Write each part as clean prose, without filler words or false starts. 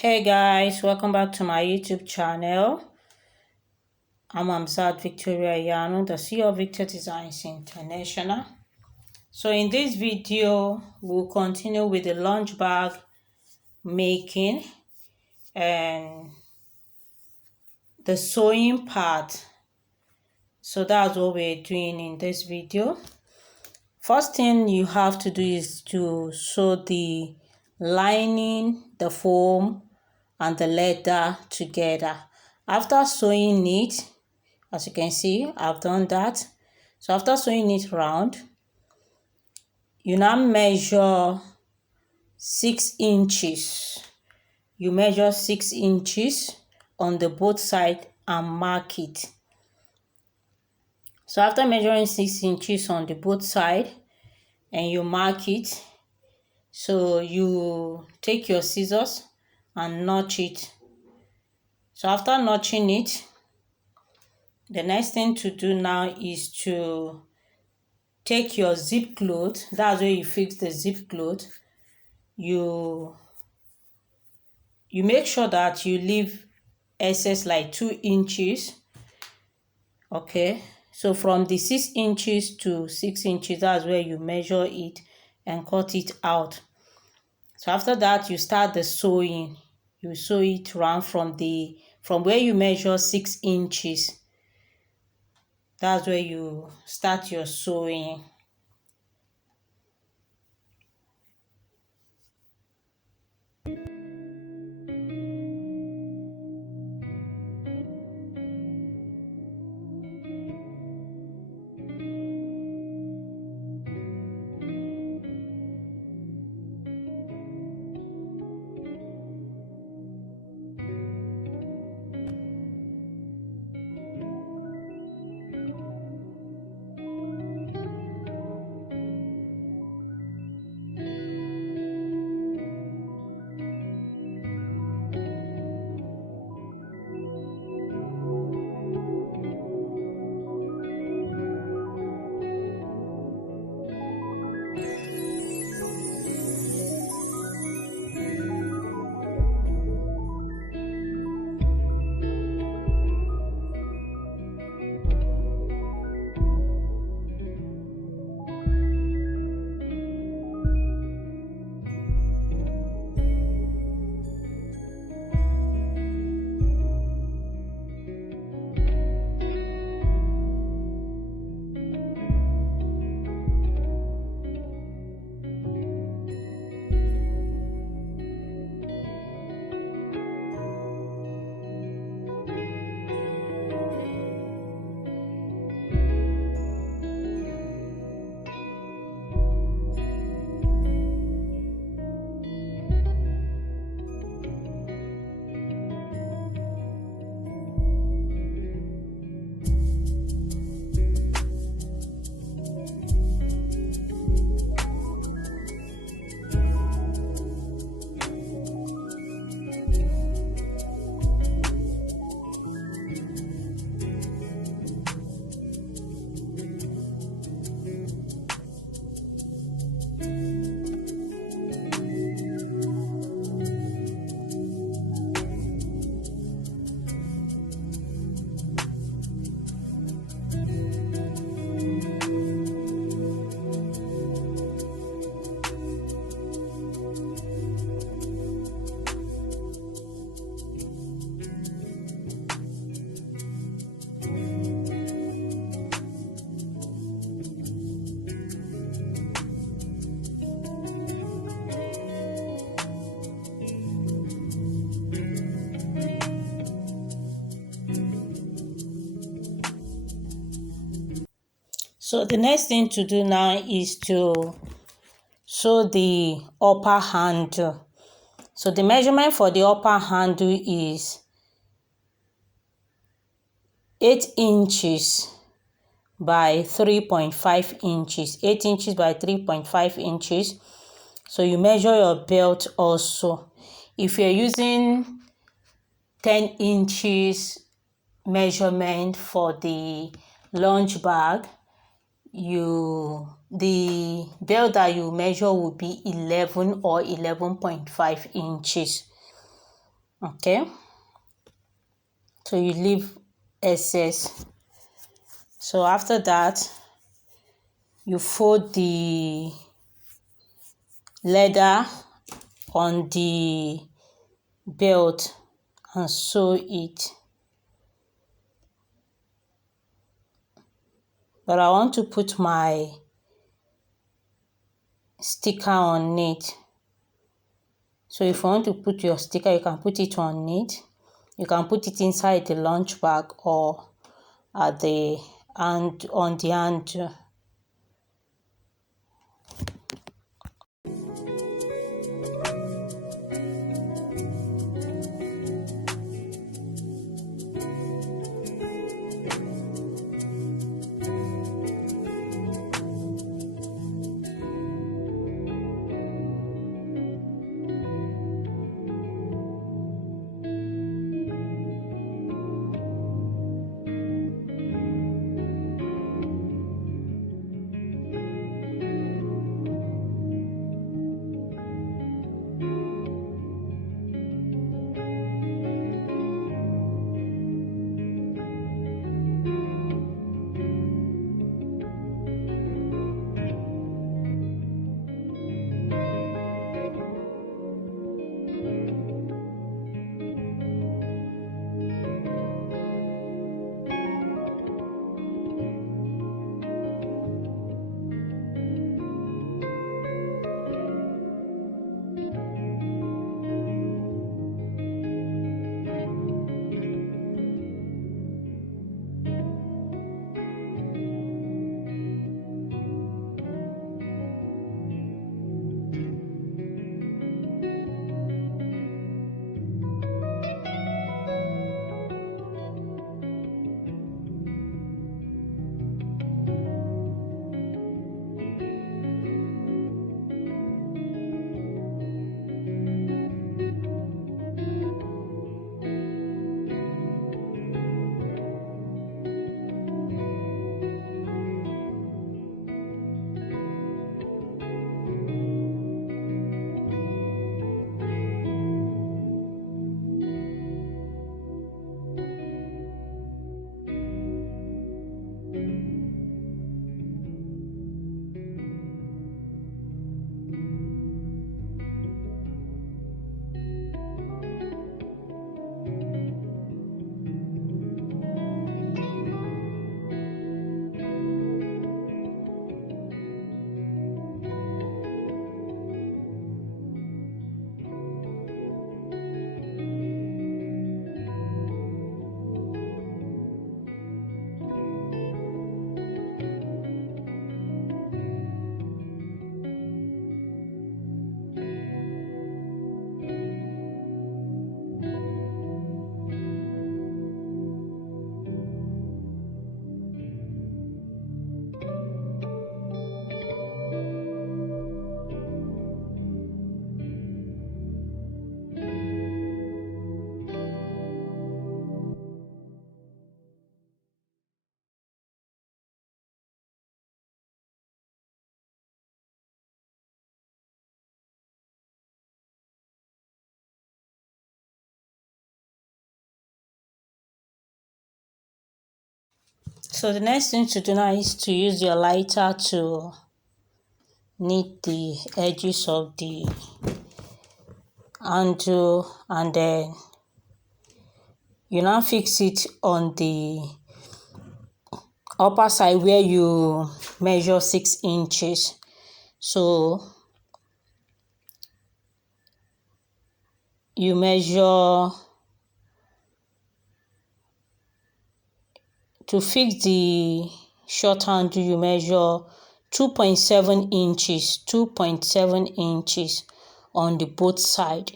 Hey guys, welcome back to my YouTube channel. I'm Hamzat Victoria Yano, the CEO of Victor Designs International. So in this video, we'll continue with the lunch bag making and the sewing part. So that's what we're doing in this video. First thing you have to do is to sew the lining, the foam, and the leather together. After sewing it, as you can see, I've done that. So after sewing it round, you now measure 6 inches. You measure 6 inches on the both side and mark it. So after measuring 6 inches on the both side and you mark it, so you take your scissors and notch it. So after notching it, the next thing to do now is to take your zip cloth. That's where you fix the zip cloth. You make sure that you leave excess like 2 inches. Okay, so from the 6 inches to 6 inches, that's where you measure it and cut it out. So after that, you start the sewing. You sew it round from where you measure 6 inches. That's where you start your sewing. So the next thing to do now is to sew the upper handle. So the measurement for the upper handle is 8 inches by 3.5 inches. 8 inches by 3.5 inches. So you measure your belt also. If you're using 10 inches measurement for the lunch bag, the belt that you measure will be 11 or 11.5 inches. Okay, so you leave excess. So after that, you fold the leather on the belt and sew it. But I want to put my sticker on it. So if you want to put your sticker, you can put it on it. You can put it inside the lunch bag or at the and on the handle. So the next thing to do now is to use your lighter to knit the edges of the handle, and then you now fix it on the upper side where you measure 6 inches. So you measure, to fix the short handle, you measure 2.7 inches, 2.7 inches on the both side.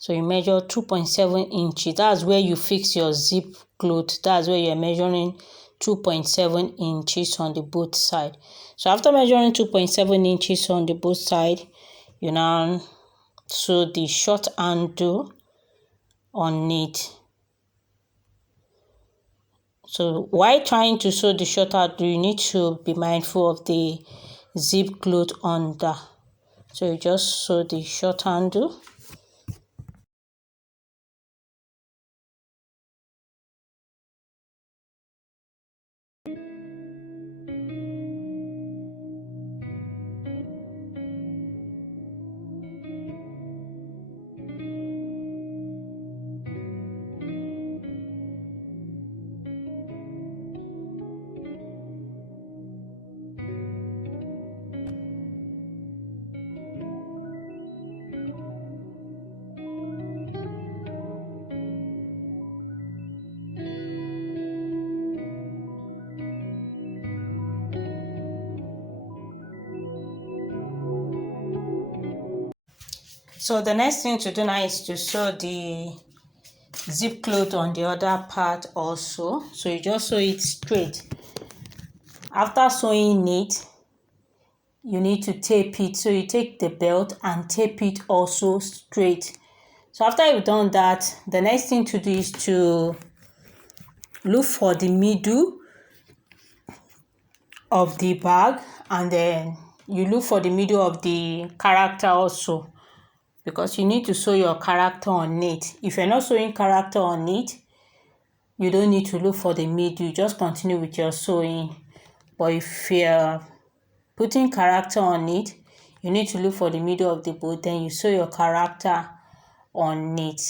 So you measure 2.7 inches. That's where you fix your zip cloth. That's where you're measuring 2.7 inches on the both side. So after measuring 2.7 inches on the both side, you now sew the short handle on it. So while trying to sew the short handle, you need to be mindful of the zip cloth under. So you just sew the short handle. So the next thing to do now is to sew the zip cloth on the other part also. So you just sew it straight. After sewing it, you need to tape it. So you take the belt and tape it also straight. So after you've done that, the next thing to do is to look for the middle of the bag, and then you look for the middle of the character also, because you need to sew your character on it. If you're not sewing character on it, you don't need to look for the middle. You just continue with your sewing. But if you're putting character on it, you need to look for the middle of the boat, then you sew your character on it.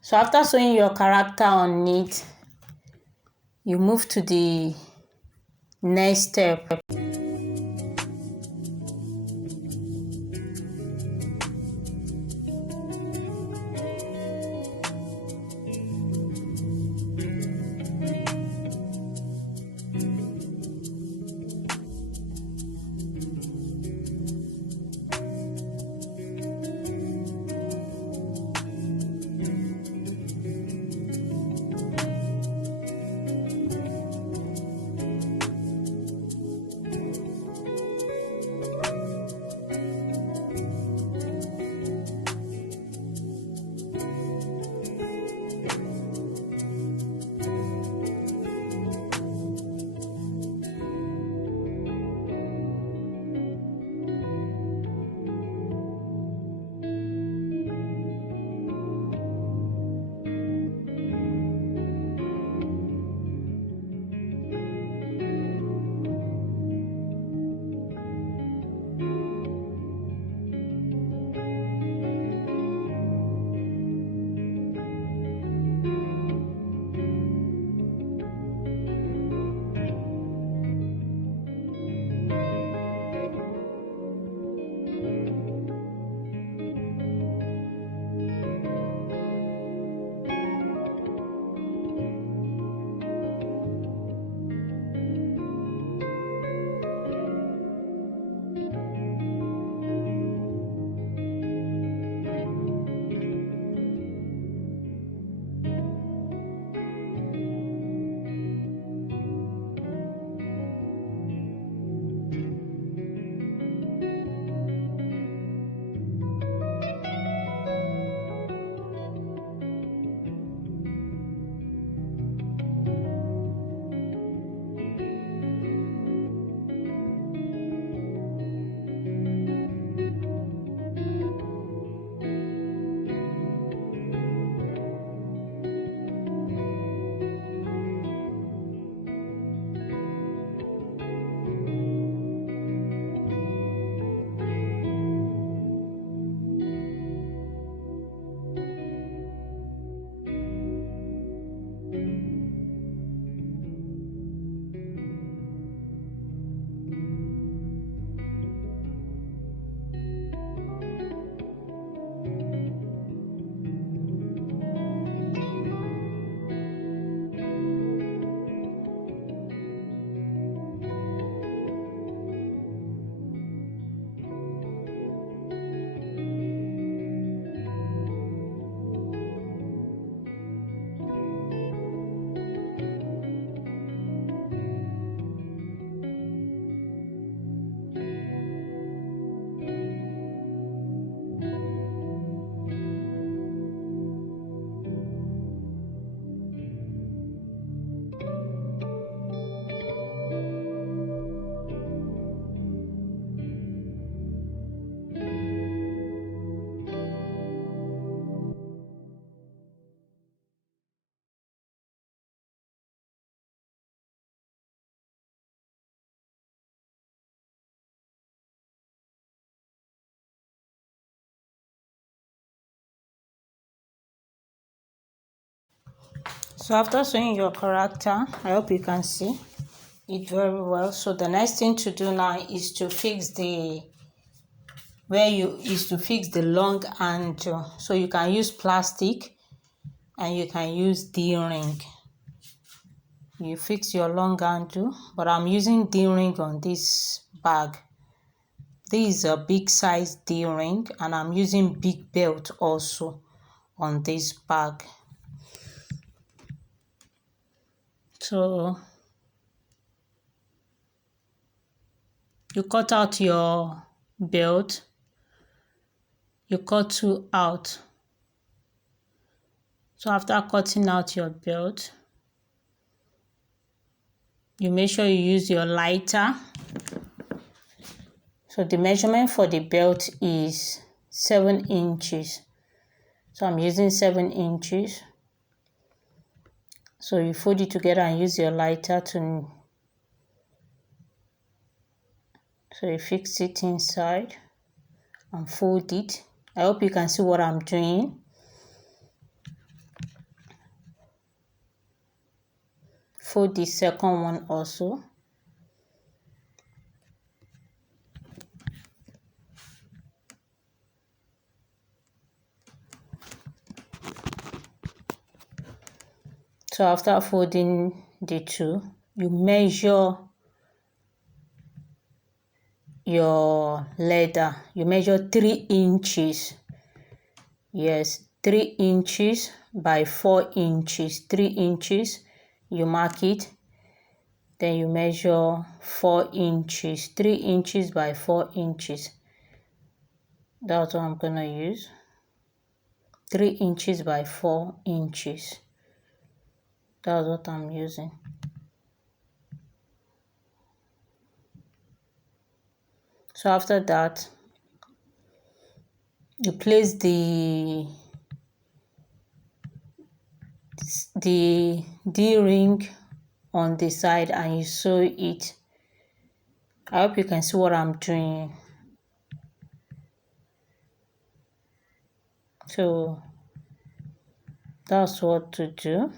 So after sewing your character on it, you move to the next step. So after sewing your character, I hope you can see it very well. So the next thing to do now is to fix the long handle. So you can use plastic and you can use D-ring. You fix your long handle, but I'm using D-ring on this bag. This is a big size D-ring, and I'm using big belt also on this bag. So you cut out your belt, you cut 2 out. So after cutting out your belt, you make sure you use your lighter. So the measurement for the belt is 7 inches. So I'm using 7 inches. So you fold it together and use your lighter to, so you fix it inside and fold it. I hope you can see what I'm doing. Fold the second one also. So after folding the two, you measure your leather. You measure 3 inches. Yes, 3 inches by 4 inches. 3 inches, you mark it. Then you measure 4 inches. 3 inches by 4 inches. That's what I'm gonna use. 3 inches by 4 inches. That's what I'm using. So after that, you place the D-ring on the side and you sew it. I hope you can see what I'm doing. So that's what to do.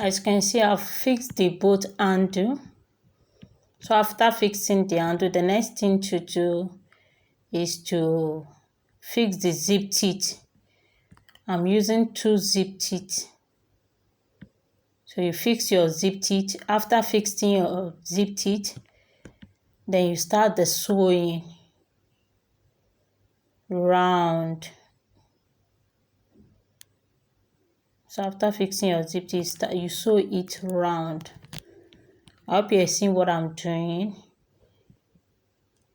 As you can see, I've fixed the boat handle. So after fixing the handle, the next thing to do is to fix the zip teeth. I'm using 2 zip teeth. So you fix your zip teeth. After fixing your zip teeth, then you start the sewing. round. So after fixing your zip, you sew it round. I hope you're seeing what I'm doing.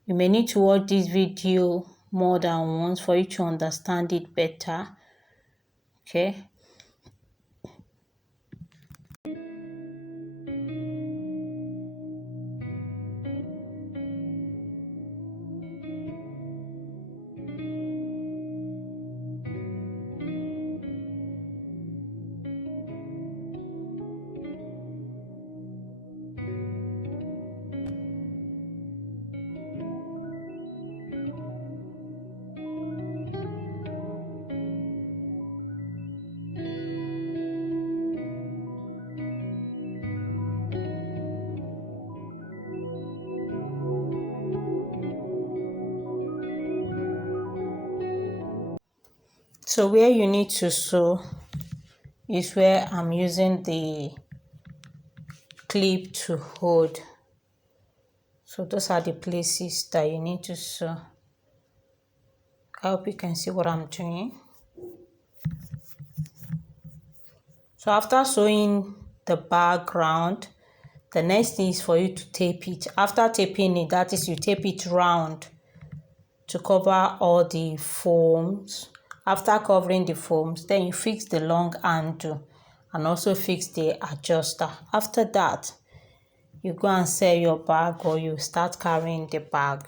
You may need to watch this video more than once for you to understand it better. Okay. So where you need to sew is where I'm using the clip to hold. So those are the places that you need to sew. I hope you can see what I'm doing. So after sewing the background, the next thing is for you to tape it. After taping it, that is, you tape it round to cover all the foams. After covering the foams, then you fix the long handle and also fix the adjuster. After that, you go and sell your bag or you start carrying the bag.